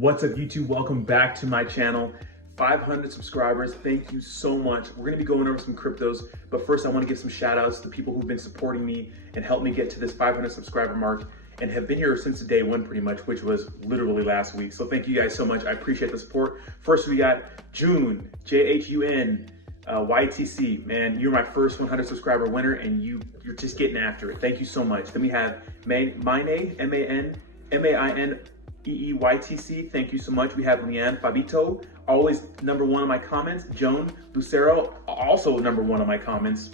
What's up, YouTube? Welcome back to my channel. 500 subscribers. Thank you so much. We're going to be going over some cryptos, but first I want to give some shout outs to people who've been supporting me and helped me get to this 500 subscriber mark and have been here since day one pretty much, which was literally last week. So thank you guys so much. I appreciate the support. First we got JHUN, JHUN, YTC. Man, you're my first 100 subscriber winner and you're just getting after it. Thank you so much. Then we have MAINEE, MAINEE, thank you so much. We have LEAAN, FABITO, always number one on my comments. JOAN, LUCERO, also number one on my comments,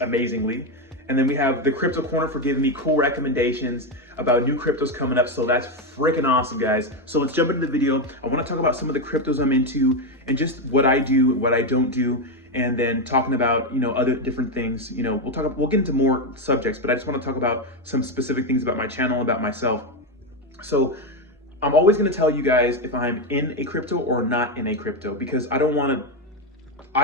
amazingly. And then we have the Crypto Corner for giving me cool recommendations about new cryptos coming up. So that's freaking awesome, guys. So let's jump into the video. I want to talk about some of the cryptos I'm into and just what I do, what I don't do, and then talking about, other different things. We'll get into more subjects, but I just want to talk about some specific things about my channel, about myself. So I'm always going to tell you guys if I'm in a crypto or not in a crypto, because I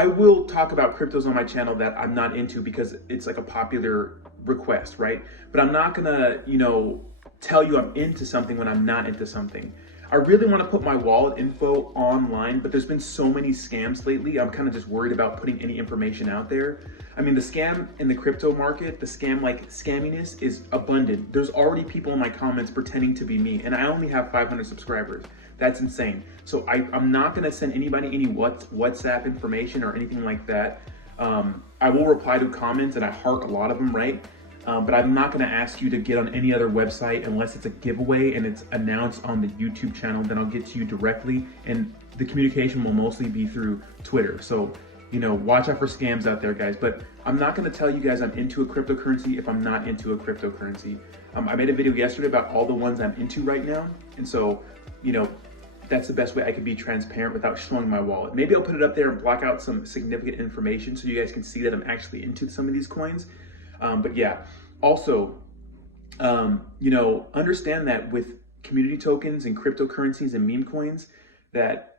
will talk about cryptos on my channel that I'm not into because it's like a popular request, right? But I'm not going to, tell you I'm into something when I'm not into something. I really want to put my wallet info online, but there's been so many scams lately. I'm kind of just worried about putting any information out there. I mean, the scam in the crypto market, the scamminess is abundant. There's already people in my comments pretending to be me, and I only have 500 subscribers. That's insane. So I'm not gonna send anybody any WhatsApp information or anything like that. I will reply to comments and I heart a lot of them, right? But I'm not gonna ask you to get on any other website unless it's a giveaway and it's announced on the YouTube channel. Then I'll get to you directly, and the communication will mostly be through Twitter. So, watch out for scams out there, guys. But I'm not gonna tell you guys I'm into a cryptocurrency if I'm not into a cryptocurrency. I made a video yesterday about all the ones I'm into right now. And so, that's the best way I can be transparent without showing my wallet. Maybe I'll put it up there and block out some significant information so you guys can see that I'm actually into some of these coins. But yeah, also, understand that with community tokens and cryptocurrencies and meme coins, that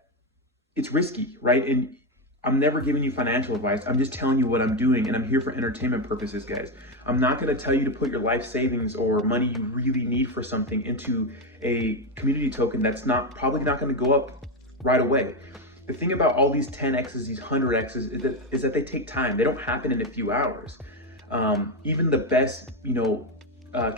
it's risky, right? And I'm never giving you financial advice. I'm just telling you what I'm doing, and I'm here for entertainment purposes, guys. I'm not going to tell you to put your life savings or money you really need for something into a community token that's probably not going to go up right away. The thing about all these 10x's, these 100x's is that they take time. They don't happen in a few hours. Even the best,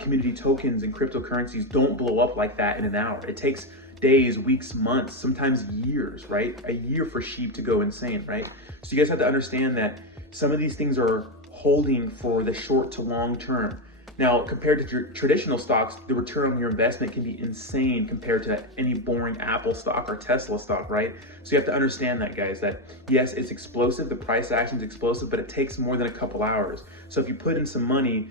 community tokens and cryptocurrencies don't blow up like that in an hour. It takes days, weeks, months, sometimes years, right? A year for sheep to go insane, right? So you guys have to understand that some of these things are holding for the short to long term. Now, compared to traditional stocks, the return on your investment can be insane compared to any boring Apple stock or Tesla stock, right? So you have to understand that, guys, that yes, it's explosive, the price action is explosive, but it takes more than a couple hours. So if you put in some money,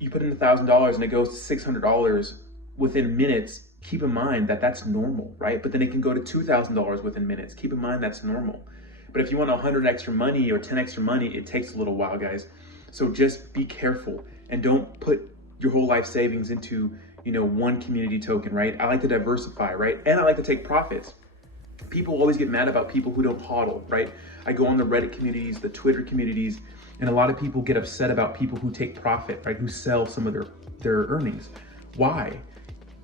you put in $1,000 and it goes to $600 within minutes, keep in mind that that's normal, right? But then it can go to $2,000 within minutes. Keep in mind that's normal. But if you want 100 extra money or 10 extra money, it takes a little while, guys. So just be careful and don't put your whole life savings into, one community token, right? I like to diversify, right? And I like to take profits. People always get mad about people who don't hodl, right? I go on the Reddit communities, the Twitter communities, and a lot of people get upset about people who take profit, right? Who sell some of their earnings. Why?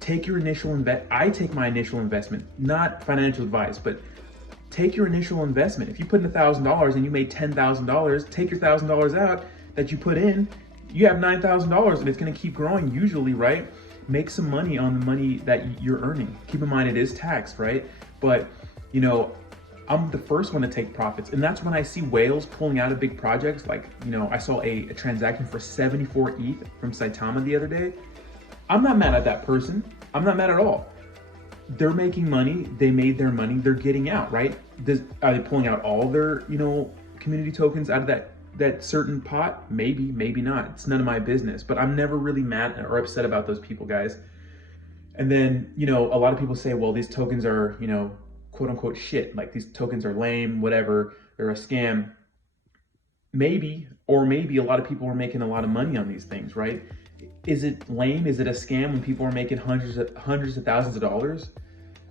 Take your initial I take my initial investment, not financial advice, but take your initial investment. If you put in $1,000 and you made $10,000, take your $1,000 out that you put in, you have $9,000 and it's going to keep growing usually, right? Make some money on the money that you're earning. Keep in mind it is taxed, right? But, I'm the first one to take profits. And that's when I see whales pulling out of big projects. Like, I saw a transaction for 74 ETH from Saitama the other day. I'm not mad at that person. I'm not mad at all. They're making money. They made their money. They're getting out, right? Are they pulling out all their, community tokens out of that certain pot? Maybe, maybe not. It's none of my business. But I'm never really mad or upset about those people, guys. And then, a lot of people say, well, these tokens are, quote unquote shit. Like these tokens are lame, whatever. They're a scam. Maybe, or maybe a lot of people are making a lot of money on these things, right? Is it lame? Is it a scam when people are making hundreds of thousands of dollars?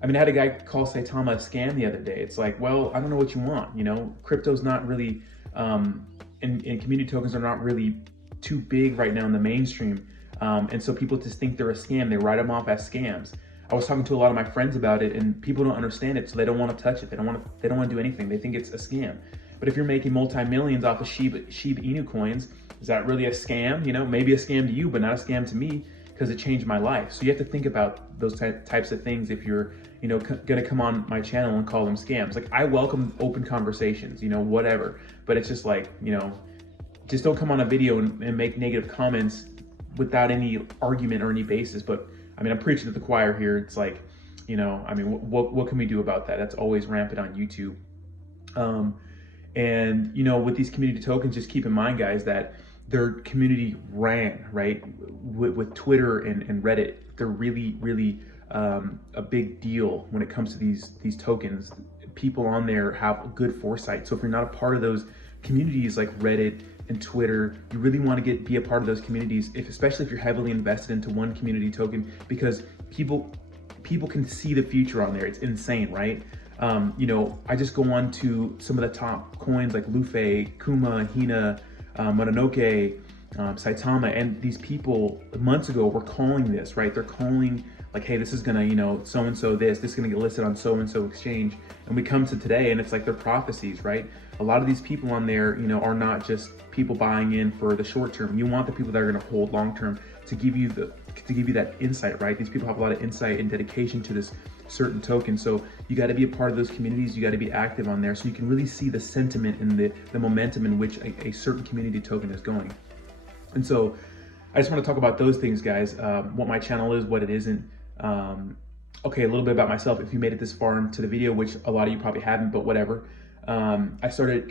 I mean, I had a guy call Saitama a scam the other day. It's like, well, I don't know what you want. Crypto's not really, and community tokens are not really too big right now in the mainstream. And so people just think they're a scam. They write them off as scams. I was talking to a lot of my friends about it, and people don't understand it, so they don't want to touch it. They don't want to do anything. They think it's a scam. But if you're making multi-millions off of Shiba Inu coins, is that really a scam? You know, maybe a scam to you, but not a scam to me, because it changed my life. So you have to think about those types of things if you're, you know, gonna come on my channel and call them scams. Like, I welcome open conversations, you know, whatever. But it's just like, you know, just don't come on a video and make negative comments without any argument or any basis. But I mean, I'm preaching to the choir here. It's like, you know, I mean, what can we do about that? That's always rampant on YouTube. And, you know, with these community tokens, just keep in mind, guys, that their community ran, right? With Twitter and Reddit, they're really, really a big deal when it comes to these tokens. People on there have good foresight. So if you're not a part of those communities like Reddit and Twitter, you really want to be a part of those communities, especially if you're heavily invested into one community token, because people can see the future on there. It's insane, right? You know, I just go on to some of the top coins like Luffy, Kuma, Hina, Mononoke, Saitama, and these people months ago were calling this, right? They're calling like, hey, this is gonna, you know, so-and-so this is gonna get listed on so-and-so exchange. And we come to today and it's like they're prophecies, right? A lot of these people on there, you know, are not just people buying in for the short term. You want the people that are gonna hold long term to give you that insight, right? These people have a lot of insight and dedication to this certain token. So you got to be a part of those communities. You got to be active on there so you can really see the sentiment and the momentum in which a certain community token is going. And so I just want to talk about those things, guys, what my channel is, what it isn't. Okay, a little bit about myself. If you made it this far into the video, which a lot of you probably haven't, but whatever. I started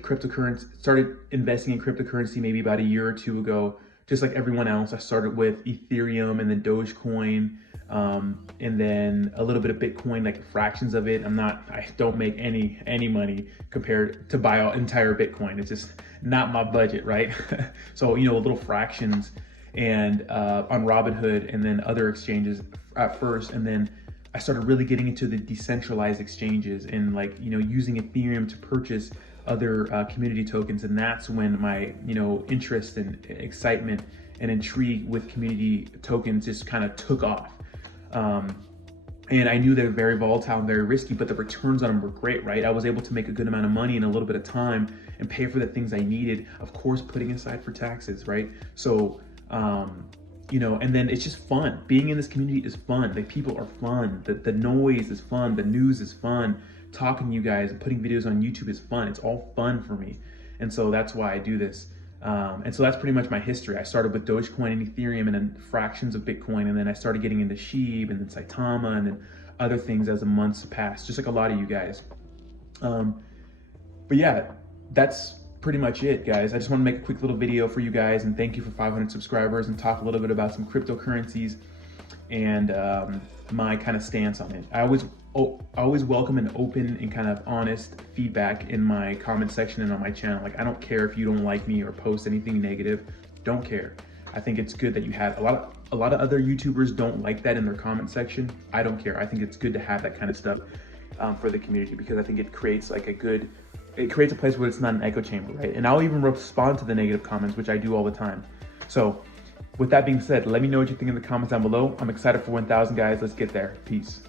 investing in cryptocurrency maybe about a year or two ago. Just like everyone else, I started with Ethereum and then Dogecoin, and then a little bit of Bitcoin, like fractions of it. I don't make any money compared to buy an entire Bitcoin. It's just not my budget, right? So, you know, little fractions and on Robinhood and then other exchanges at first. And then I started really getting into the decentralized exchanges and, like, you know, using Ethereum to purchase other community tokens. And that's when my, you know, interest and excitement and intrigue with community tokens just kind of took off. And I knew they were very volatile and very risky, but the returns on them were great, right? I was able to make a good amount of money in a little bit of time and pay for the things I needed, of course, putting aside for taxes, right? So, you know, and then it's just fun. Being in this community is fun. Like, people are fun. The noise is fun. The news is fun. Talking to you guys and putting videos on YouTube is fun. It's all fun for me. And so that's why I do this. And so that's pretty much my history. I started with Dogecoin and Ethereum and then fractions of Bitcoin. And then I started getting into Sheeb and then Saitama and then other things as the months passed, just like a lot of you guys. But yeah, that's pretty much it, guys. I just want to make a quick little video for you guys and thank you for 500 subscribers and talk a little bit about some cryptocurrencies and my kind of stance on it. I always welcome an open and kind of honest feedback in my comment section and on my channel. Like, I don't care if you don't like me or post anything negative. Don't care. I think it's good that you have a lot of other YouTubers don't like that in their comment section. I don't care. I think it's good to have that kind of stuff for the community, because I think it creates like it creates a place where it's not an echo chamber, right? And I'll even respond to the negative comments, which I do all the time. So with that being said, let me know what you think in the comments down below. I'm excited for 1,000, guys. Let's get there. Peace.